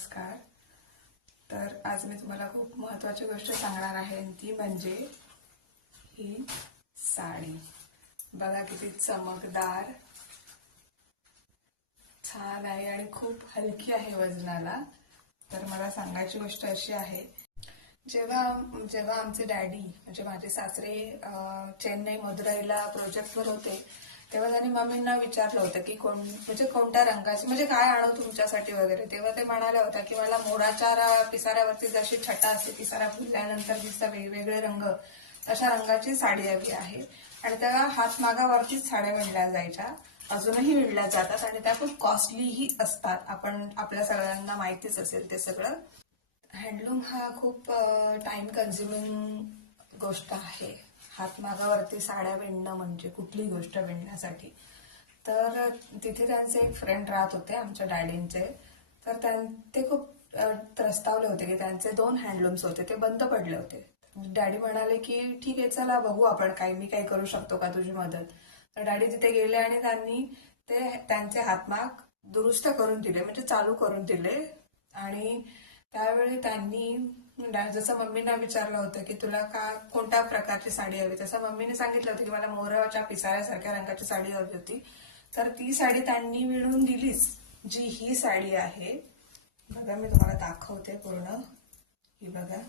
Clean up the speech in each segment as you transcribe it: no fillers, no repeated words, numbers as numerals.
नमस्कार. तर आज मी तुम्हाला खूप महत्त्वाची गोष्ट सांगणार आहे आणि ती म्हणजे ही साडी. बघा किती चमकदार, छान आहे आणि खूप हलकी आहे वजनाला. तर मला सांगायची गोष्ट अशी आहे, जेव्हा जेव्हा आमचे डॅडी म्हणजे माझे सासरे चेन्नई मदुराईला प्रोजेक्टवर होते, तेव्हा त्यांनी मम्मींना विचारलं होतं की कोणत्या रंगाची म्हणजे काय आणू तुमच्यासाठी वगैरे. तेव्हा ते म्हणाल्या होत्या की मला मोराच्या पिसाऱ्यावरती जशी छटा असते, पिसारा फुलल्यानंतर दिसतं वेगवेगळे रंग, तशा रंगाची साडी हवी आहे. आणि तेव्हा हातमागावरतीच साड्या विणल्या जायच्या, अजूनही विणल्या जातात आणि त्या खूप कॉस्टलीही असतात. आपण आपल्या सगळ्यांना माहितीच असेल ते सगळं. हँडलूम हा खूप टाइम कन्झ्युमिंग गोष्ट आहे. हातमागावरती साड्या विणणं म्हणजे कुठली गोष्ट विणण्यासाठी. तर तिथे त्यांचे एक फ्रेंड राहत होते आमच्या डॅडींचे. तर ते खूप त्रस्तावले होते की त्यांचे 2 हँडलूम्स होते, ते बंद पडले होते. डॅडी म्हणाले की ठीक आहे, चला बघू आपण मी काही करू शकतो का तुझी मदत. तर डॅडी तिथे गेले आणि त्यांनी त्यांचे हातमाग दुरुस्त करून दिले, म्हणजे चालू करून दिले. आणि त्यावेळी त्यांनी जसं मम्मींना विचारलं होतं की तुला कोणत्या प्रकारची साडी हवी, तसं मम्मीने सांगितलं होतं की मला मोराच्या पिसाऱ्यासारख्या रंगाची साडी हवी होती. तर ती साडी त्यांनी विणून दिलीच, जी ही साडी आहे. बघा, मी तुम्हाला दाखवते पूर्ण. ही बघा,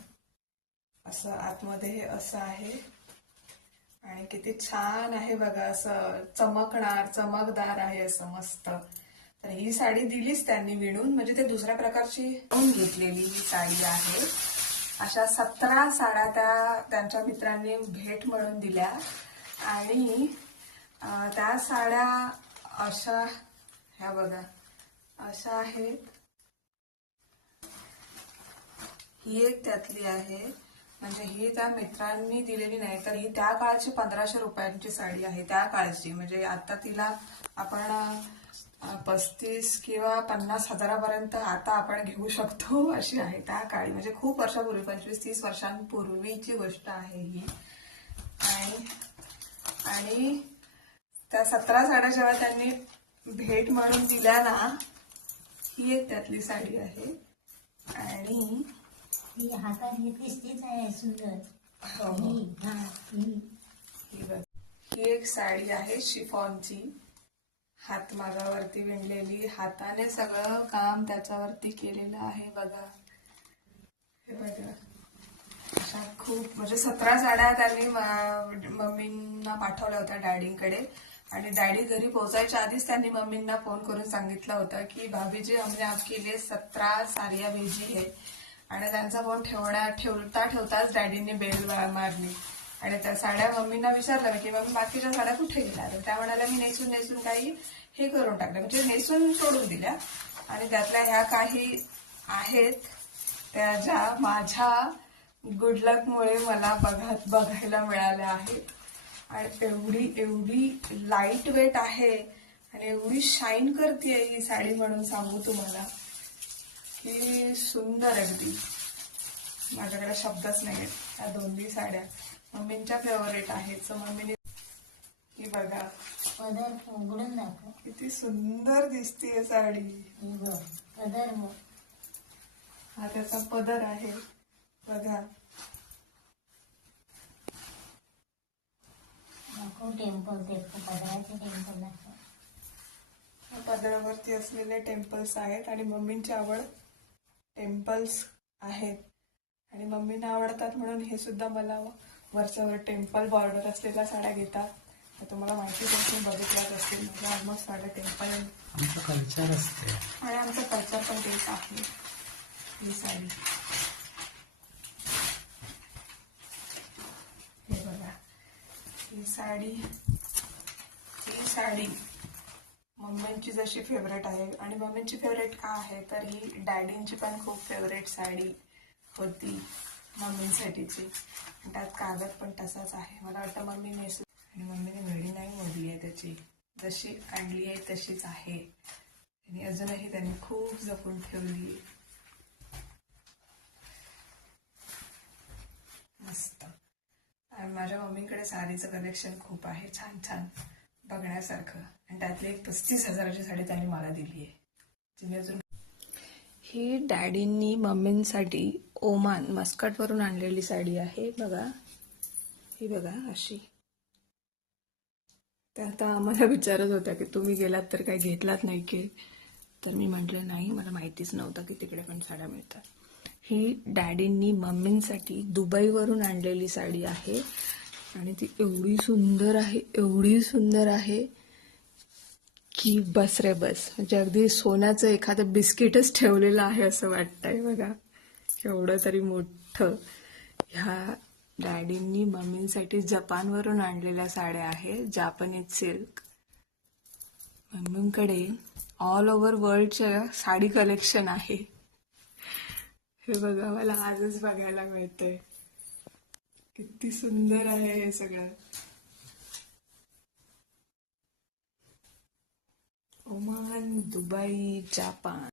असं आतमध्ये हे असं आहे आणि किती छान आहे बघा, असं चमकदार आहे, असं मस्त. तर ही साडी दिलीच त्यांनी विणून, म्हणजे ते दुसऱ्या प्रकारची विणून घेतलेली ही साडी आहे. अशा 17 साड्या त्यांच्या मित्रांनी भेट म्हणून दिल्या. आणि त्या साड्या अशा, ह्या बघा, अशा आहेत. ही एक त्यातली आहे, म्हणजे ही त्या मित्रांनी दिलेली नाही, तर ही त्या काळची 1500 रुपयांची साडी आहे, त्या काळची. म्हणजे आता तिला आपण 35 किंवा 50 हजारापर्यंत आता आपण घेऊ शकतो, अशी आहे. त्या काळी म्हणजे खूप वर्षापूर्वी, 25-30 वर्षांपूर्वीची गोष्ट आहे ही. आणि त्या 17 साड्या जेव्हा त्यांनी भेट म्हणून दिल्या ना, ही एक त्यातली साडी आहे. आणि ही हातात घेतलीस तीच आहे सुंदर. ही एक साडी आहे शिफॉनची, हातमागावरती विणलेली, हाताने सगळं काम त्याच्यावरती केलेलं आहे. बघा, हे बघा, अशा खूप म्हणजे 17 साड्या त्यांनी मम्मींना पाठवल्या होत्या डॅडींकडे. आणि डॅडी घरी पोहोचायच्या आधीच त्यांनी मम्मींना फोन करून सांगितलं होतं की भाभीजी, हमने आपके लिए 17 साड़ियां भेजी है. आणि त्यांचा फोन ठेवताच डॅडींनी बेल मारली. आणि त्या साड्या मम्मींना विचारलं की मम्मी बाकीच्या साड्या कुठे गेल्या. तर त्या म्हणाल्या मी नेसून काही हे करून टाकलं, म्हणजे नेसून सोडून दिल्या. आणि त्यातल्या ह्या काही आहेत त्या ज्या माझ्या गुडलकमुळे मला बघायला मिळाल्या आहेत. आणि एवढी लाईट वेट आहे आणि एवढी शाईन करते ही साडी, म्हणून सांगू तुम्हाला की सुंदर अगदी. माझ्याकडे शब्दच नाही आहेत. या दोन्ही साड्या मम्मींच्या फेवरेट आहेत. सो मम्मीने, ही बघा, पदर उघडून दाखव, किती सुंदर दिसते साडी. पदर मग हा त्याचा पदर आहे, बघा. टेम्पल, पदराचे टेम्पल दाखव. पदरावरती असलेले टेम्पल्स आहेत आणि मम्मींची आवड टेम्पल्स आहेत आणि मम्मींना आवडतात, म्हणून हे सुद्धा मला वरच्यावर टेम्पल बॉर्डर असलेल्या साड्या घेतात. तुम्हाला माहितीच असेल, बघितल्याच असतील, म्हणजे ऑलमोस्ट साड्या टेम्पल आमचं कल्चर असते आणि आमचं कल्चर पण तेच आहे. ही साडी, हे बघा, ही साडी मम्मींची जशी फेवरेट आहे. आणि मम्मींची फेवरेट का आहे, तर ही डॅडींची पण खूप फेवरेट साडी होती मम्मींसाठीची. त्यात कागद पण तसाच आहे. मला वाटतं मम्मी नेसू, आणि मम्मीने वेळी नाही मोडली आहे त्याची, जशी आणली आहे तशीच आहे. आणि अजूनही त्यांनी खूप जपून ठेवली आहे. मस्त. आणि माझ्या मम्मीकडे साडीचं कलेक्शन खूप आहे, छान छान बघण्यासारखं. आणि त्यातली एक 35 हजाराची साडी त्यांनी मला दिली आहे, जी मी अजून. ही डॅडींनी मम्मींसाठी ओमान मस्कटवरून आणलेली साडी आहे बघा. ही बघा अशी. त्या आता आम्हाला विचारत होत्या की तुम्ही गेलात तर काय घेतलात नाही की, तर मी म्हटलं नाही, मला माहितीच नव्हतं की तिकडे पण साड्या मिळतात. ही डॅडींनी मम्मींसाठी दुबईवरून आणलेली साडी आहे आणि ती एवढी सुंदर आहे, एवढी सुंदर आहे की बस रे बस. म्हणजे अगदी सोन्याचं एखादं बिस्किटच ठेवलेलं आहे असं वाटतंय बघा, एवढं तरी मोठं. ह्या डॅडींनी मम्मींसाठी जपानवरून आणलेल्या साड्या आहेत, जापनीज सिल्क. मम्मींकडे ऑल ओव्हर वर्ल्डच्या साडी कलेक्शन आहे. हे बघा, मला आजच बघायला मिळतंय. किती सुंदर आहे हे सगळं. Oman, Dubai, Japan.